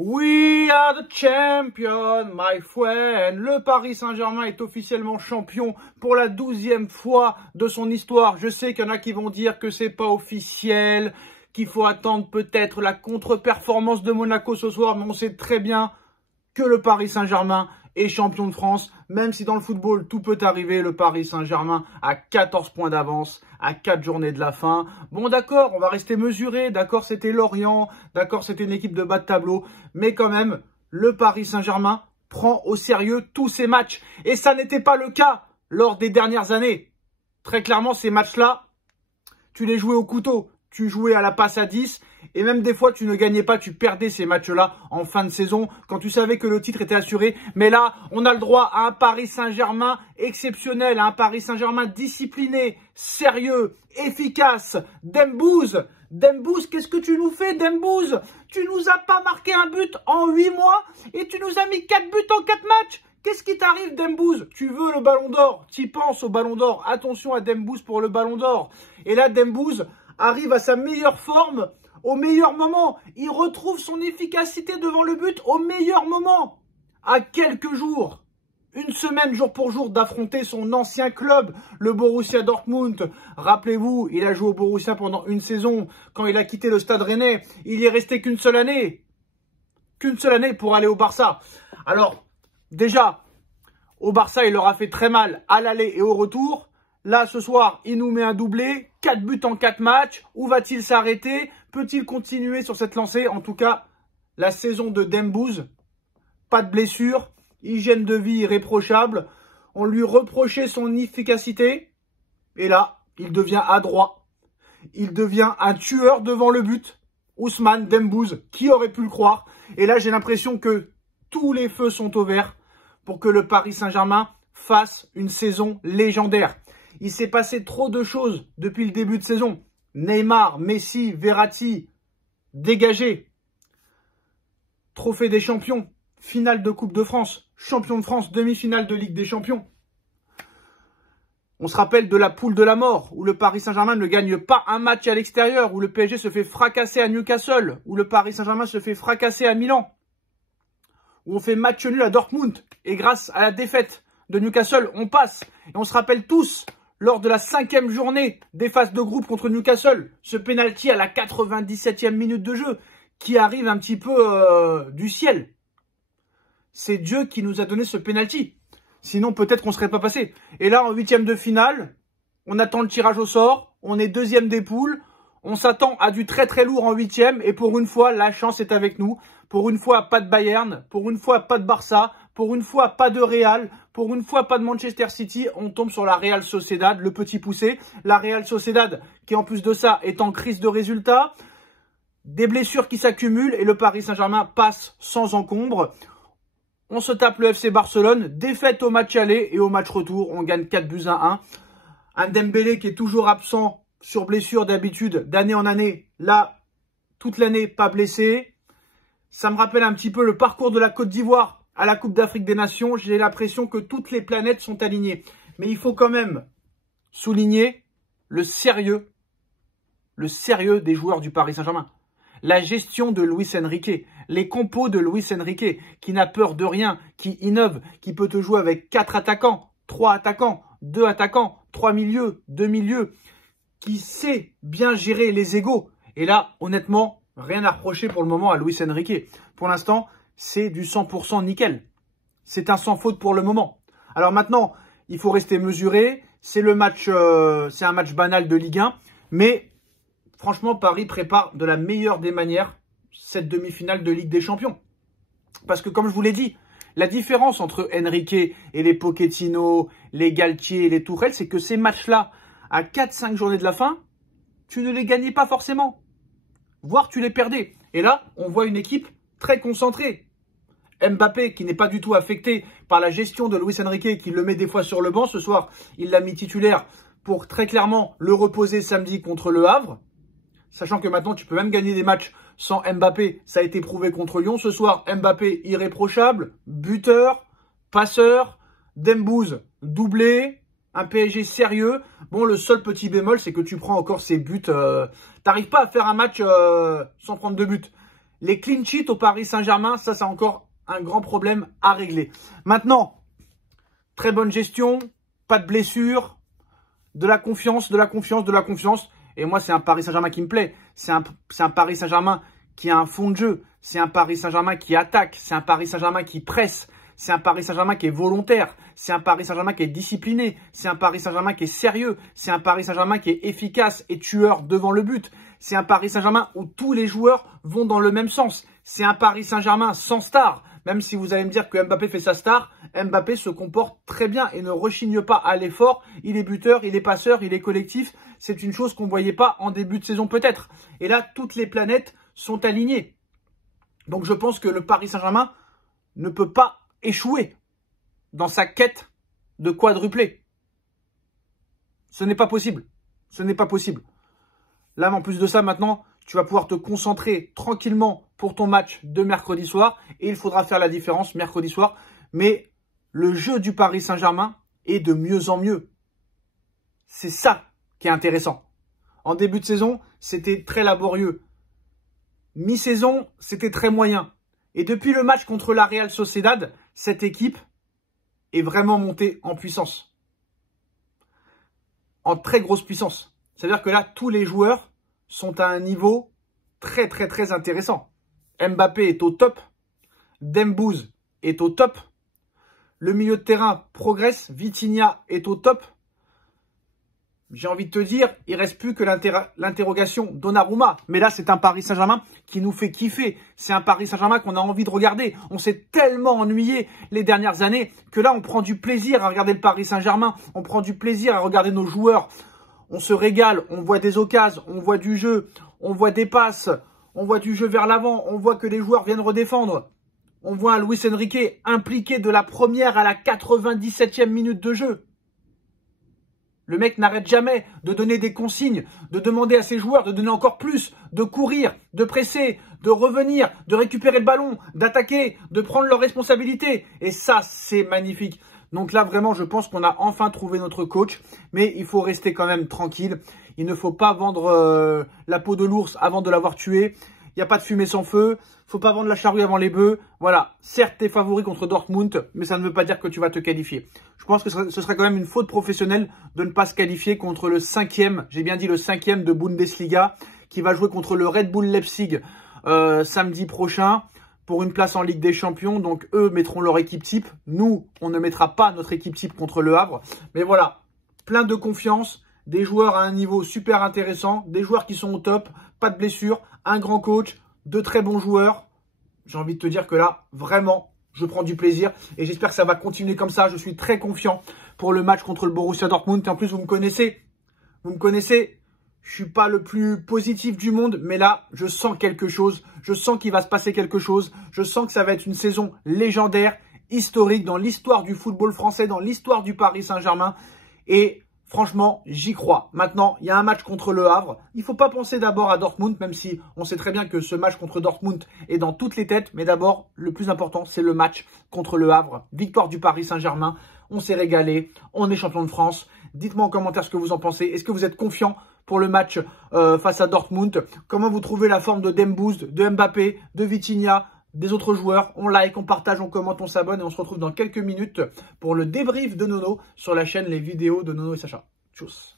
We are the champion, my friend. Le Paris Saint-Germain est officiellement champion pour la 12e fois de son histoire. Je sais qu'il y en a qui vont dire que c'est pas officiel, qu'il faut attendre peut-être la contre-performance de Monaco ce soir, mais on sait très bien que le Paris Saint-Germain est champion de France. Même si dans le football, tout peut arriver, le Paris Saint-Germain a 14 points d'avance à 4 journées de la fin. Bon, d'accord, on va rester mesuré. D'accord, c'était Lorient. D'accord, c'était une équipe de bas de tableau. Mais quand même, le Paris Saint-Germain prend au sérieux tous ces matchs. Et ça n'était pas le cas lors des dernières années. Très clairement, ces matchs-là, tu les jouais au couteau. Tu jouais à la passe à 10 et même des fois tu ne gagnais pas, tu perdais ces matchs-là en fin de saison quand tu savais que le titre était assuré. Mais là, on a le droit à un Paris Saint-Germain exceptionnel, à un Paris Saint-Germain discipliné, sérieux, efficace. Dembouz, qu'est-ce que tu nous fais, Dembouz? Tu nous as pas marqué un but en 8 mois et tu nous as mis 4 buts en 4 matchs. Qu'est-ce qui t'arrive, Dembouz? Tu veux le ballon d'or? T'y penses au ballon d'or? Attention à Dembouz pour le ballon d'or. Et là, Dembouz arrive à sa meilleure forme au meilleur moment. Il retrouve son efficacité devant le but au meilleur moment. À quelques jours, une semaine jour pour jour d'affronter son ancien club, le Borussia Dortmund. Rappelez-vous, il a joué au Borussia pendant une saison. Quand il a quitté le Stade Rennais, il y est resté qu'une seule année. Qu'une seule année pour aller au Barça. Alors, déjà, au Barça, il leur a fait très mal à l'aller et au retour. Là, ce soir, il nous met un doublé, 4 buts en 4 matchs. Où va-t-il s'arrêter? Peut-il continuer sur cette lancée? En tout cas, la saison de Dembouz, pas de blessure, hygiène de vie irréprochable. On lui reprochait son efficacité. Et là, il devient adroit. Il devient un tueur devant le but. Ousmane Dembouz, qui aurait pu le croire? Et là, j'ai l'impression que tous les feux sont au vert pour que le Paris Saint-Germain fasse une saison légendaire. Il s'est passé trop de choses depuis le début de saison. Neymar, Messi, Verratti, dégagés. Trophée des champions, finale de Coupe de France, champion de France, demi-finale de Ligue des Champions. On se rappelle de la poule de la mort, où le Paris Saint-Germain ne gagne pas un match à l'extérieur, où le PSG se fait fracasser à Newcastle, où le Paris Saint-Germain se fait fracasser à Milan, où on fait match nul à Dortmund. Et grâce à la défaite de Newcastle, on passe. Et on se rappelle tous, lors de la 5e journée des phases de groupe contre Newcastle, ce penalty à la 97e minute de jeu, qui arrive un petit peu du ciel. C'est Dieu qui nous a donné ce penalty. Sinon, peut-être qu'on ne serait pas passé. Et là, en 8e de finale, on attend le tirage au sort. On est 2e des poules. On s'attend à du très très lourd en 8e. Et pour une fois, la chance est avec nous. Pour une fois, pas de Bayern. Pour une fois, pas de Barça. Pour une fois, pas de Real. Pour une fois, pas de Manchester City. On tombe sur la Real Sociedad, le petit poussé. La Real Sociedad, qui en plus de ça, est en crise de résultats. Des blessures qui s'accumulent. Et le Paris Saint-Germain passe sans encombre. On se tape le FC Barcelone. Défaite au match aller et au match retour. On gagne 4 buts à 1. Un Dembélé qui est toujours absent sur blessure d'habitude, d'année en année. Là, toute l'année, pas blessé. Ça me rappelle un petit peu le parcours de la Côte d'Ivoire à la Coupe d'Afrique des Nations. J'ai l'impression que toutes les planètes sont alignées. Mais il faut quand même souligner le sérieux des joueurs du Paris Saint-Germain. La gestion de Luis Enrique, les compos de Luis Enrique, qui n'a peur de rien, qui innove, qui peut te jouer avec 4 attaquants, 3 attaquants, 2 attaquants, 3 milieux, 2 milieux, qui sait bien gérer les égos. Et là, honnêtement, rien à reprocher pour le moment à Luis Enrique. Pour l'instant, c'est du 100% nickel. C'est un sans faute pour le moment. Alors maintenant, il faut rester mesuré. C'est le match, c'est un match banal de Ligue 1. Mais franchement, Paris prépare de la meilleure des manières cette demi-finale de Ligue des Champions. Parce que comme je vous l'ai dit, la différence entre Enrique et les Pochettino, les Galtier et les Tourelle, c'est que ces matchs-là, à 4-5 journées de la fin, tu ne les gagnais pas forcément. Voire tu les perdais. Et là, on voit une équipe très concentrée. Mbappé, qui n'est pas du tout affecté par la gestion de Luis Enrique, qui le met des fois sur le banc. Ce soir, il l'a mis titulaire pour très clairement le reposer samedi contre le Havre. Sachant que maintenant, tu peux même gagner des matchs sans Mbappé. Ça a été prouvé contre Lyon. Ce soir, Mbappé irréprochable, buteur, passeur, Dembouz doublé, un PSG sérieux. Bon, le seul petit bémol, c'est que tu prends encore ces buts. T'arrives pas à faire un match sans prendre de buts. Les clean sheets au Paris Saint-Germain, ça c'est encore un grand problème à régler. Maintenant, très bonne gestion, pas de blessure, de la confiance, de la confiance, de la confiance. Et moi, c'est un Paris Saint-Germain qui me plaît. C'est un Paris Saint-Germain qui a un fond de jeu. C'est un Paris Saint-Germain qui attaque. C'est un Paris Saint-Germain qui presse. C'est un Paris Saint-Germain qui est volontaire. C'est un Paris Saint-Germain qui est discipliné. C'est un Paris Saint-Germain qui est sérieux. C'est un Paris Saint-Germain qui est efficace et tueur devant le but. C'est un Paris Saint-Germain où tous les joueurs vont dans le même sens. C'est un Paris Saint-Germain sans star. Même si vous allez me dire que Mbappé fait sa star, Mbappé se comporte très bien et ne rechigne pas à l'effort. Il est buteur, il est passeur, il est collectif. C'est une chose qu'on ne voyait pas en début de saison peut-être. Et là, toutes les planètes sont alignées. Donc je pense que le Paris Saint-Germain ne peut pas échouer dans sa quête de quadruplé. Ce n'est pas possible. Ce n'est pas possible. Là, en plus de ça, maintenant, tu vas pouvoir te concentrer tranquillement pour ton match de mercredi soir. Et il faudra faire la différence mercredi soir. Mais le jeu du Paris Saint-Germain est de mieux en mieux. C'est ça qui est intéressant. En début de saison, c'était très laborieux. Mi-saison, c'était très moyen. Et depuis le match contre la Real Sociedad, cette équipe est vraiment montée en puissance. En très grosse puissance. C'est-à-dire que là, tous les joueurs sont à un niveau très, très, très intéressant. Mbappé est au top. Dembouz est au top. Le milieu de terrain progresse. Vitinha est au top. J'ai envie de te dire, il ne reste plus que l'interrogation Donnarumma. Mais là, c'est un Paris Saint-Germain qui nous fait kiffer. C'est un Paris Saint-Germain qu'on a envie de regarder. On s'est tellement ennuyé les dernières années que là, on prend du plaisir à regarder le Paris Saint-Germain. On prend du plaisir à regarder nos joueurs. On se régale, on voit des occasions, on voit du jeu, on voit des passes, on voit du jeu vers l'avant, on voit que les joueurs viennent redéfendre. On voit un Luis Enrique impliqué de la première à la 97e minute de jeu. Le mec n'arrête jamais de donner des consignes, de demander à ses joueurs de donner encore plus, de courir, de presser, de revenir, de récupérer le ballon, d'attaquer, de prendre leurs responsabilités. Et ça, c'est magnifique. Donc là, vraiment, je pense qu'on a enfin trouvé notre coach. Mais il faut rester quand même tranquille. Il ne faut pas vendre la peau de l'ours avant de l'avoir tué. Il n'y a pas de fumée sans feu. Il ne faut pas vendre la charrue avant les bœufs. Voilà, certes, tu es favori contre Dortmund, mais ça ne veut pas dire que tu vas te qualifier. Je pense que ce serait quand même une faute professionnelle de ne pas se qualifier contre le 5e, j'ai bien dit le 5e de Bundesliga, qui va jouer contre le Red Bull Leipzig samedi prochain pour une place en Ligue des Champions. Donc eux mettront leur équipe type. Nous, on ne mettra pas notre équipe type contre le Havre. Mais voilà, plein de confiance, des joueurs à un niveau super intéressant, des joueurs qui sont au top, pas de blessures, un grand coach, de très bons joueurs. J'ai envie de te dire que là, vraiment, je prends du plaisir. Et j'espère que ça va continuer comme ça. Je suis très confiant pour le match contre le Borussia Dortmund. Et en plus, vous me connaissez. Vous me connaissez. Je suis pas le plus positif du monde. Mais là, je sens quelque chose. Je sens qu'il va se passer quelque chose. Je sens que ça va être une saison légendaire, historique dans l'histoire du football français, dans l'histoire du Paris Saint-Germain. Et franchement, j'y crois. Maintenant, il y a un match contre le Havre. Il ne faut pas penser d'abord à Dortmund, même si on sait très bien que ce match contre Dortmund est dans toutes les têtes. Mais d'abord, le plus important, c'est le match contre le Havre. Victoire du Paris Saint-Germain. On s'est régalé. On est champion de France. Dites-moi en commentaire ce que vous en pensez. Est-ce que vous êtes confiant pour le match face à Dortmund? Comment vous trouvez la forme de Dembouz, de Mbappé, de Vitinha, des autres joueurs? On like, on partage, on commente, on s'abonne et on se retrouve dans quelques minutes pour le débrief de Nono sur la chaîne Les Vidéos de Nono et Sacha. Tchuss.